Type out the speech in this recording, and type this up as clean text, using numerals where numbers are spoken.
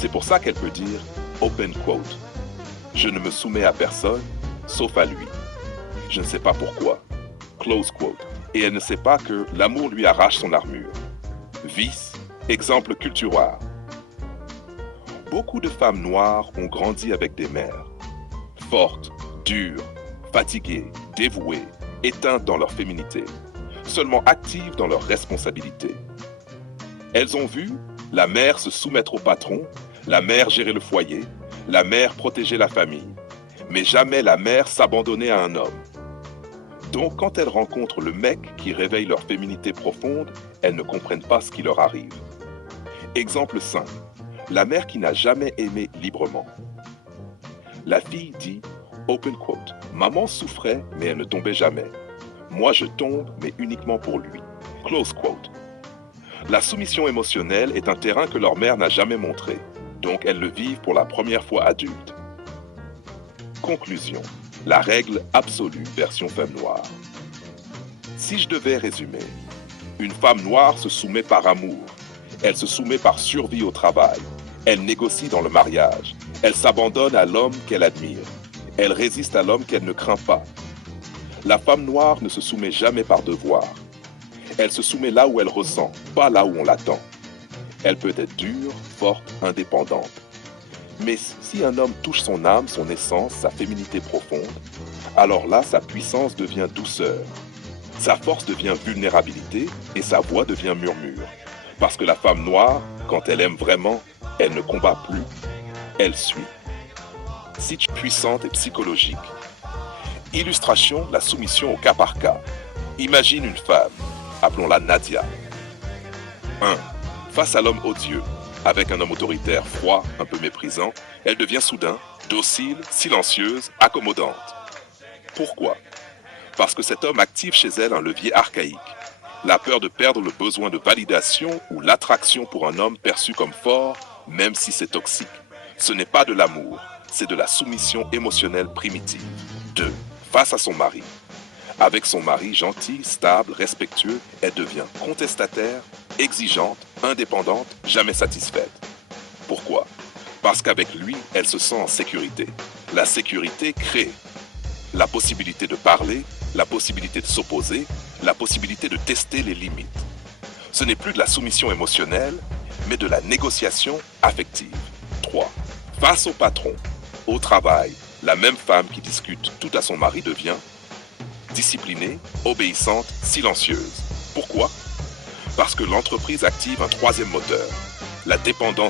C'est pour ça qu'elle peut dire open quote. Je ne me soumets à personne, sauf à lui. Je ne sais pas pourquoi. Close quote. Et elle ne sait pas que l'amour lui arrache son armure. Vice, exemple culturel. Beaucoup de femmes noires ont grandi avec des mères. Fortes, dures, fatiguées, dévouées, éteintes dans leur féminité, seulement actives dans leurs responsabilités. Elles ont vu la mère se soumettre au patron, la mère gérer le foyer, la mère protéger la famille, mais jamais la mère s'abandonner à un homme. Donc quand elles rencontrent le mec qui réveille leur féminité profonde, elles ne comprennent pas ce qui leur arrive. Exemple simple, la mère qui n'a jamais aimé librement. La fille dit, open quote, maman souffrait mais elle ne tombait jamais. Moi je tombe mais uniquement pour lui. Close quote. La soumission émotionnelle est un terrain que leur mère n'a jamais montré, donc elles le vivent pour la première fois adulte. Conclusion. La règle absolue version femme noire. Si je devais résumer, une femme noire se soumet par amour. Elle se soumet par survie au travail. Elle négocie dans le mariage. Elle s'abandonne à l'homme qu'elle admire. Elle résiste à l'homme qu'elle ne craint pas. La femme noire ne se soumet jamais par devoir. Elle se soumet là où elle ressent, pas là où on l'attend. Elle peut être dure, forte, indépendante. Mais si un homme touche son âme, son essence, sa féminité profonde, alors là, sa puissance devient douceur. Sa force devient vulnérabilité et sa voix devient murmure. Parce que la femme noire, quand elle aime vraiment, elle ne combat plus, elle suit. Sitch puissante et psychologique. Illustration, la soumission au cas par cas. Imagine une femme, appelons-la Nadia. 1. Face à l'homme odieux, avec un homme autoritaire froid, un peu méprisant, elle devient soudain docile, silencieuse, accommodante. Pourquoi? Parce que cet homme active chez elle un levier archaïque. La peur de perdre le besoin de validation ou l'attraction pour un homme perçu comme fort, même si c'est toxique. Ce n'est pas de l'amour, c'est de la soumission émotionnelle primitive. 2. Face à son mari. Avec son mari gentil, stable, respectueux, elle devient contestataire, exigeante, indépendante, jamais satisfaite. Pourquoi? Parce qu'avec lui, elle se sent en sécurité. La sécurité crée la possibilité de parler, la possibilité de s'opposer, la possibilité de tester les limites. Ce n'est plus de la soumission émotionnelle, mais de la négociation affective. 3. Face au patron, au travail, la même femme qui discute tout à son mari devient disciplinée, obéissante, silencieuse. Pourquoi? Parce que l'entreprise active un troisième moteur, la dépendance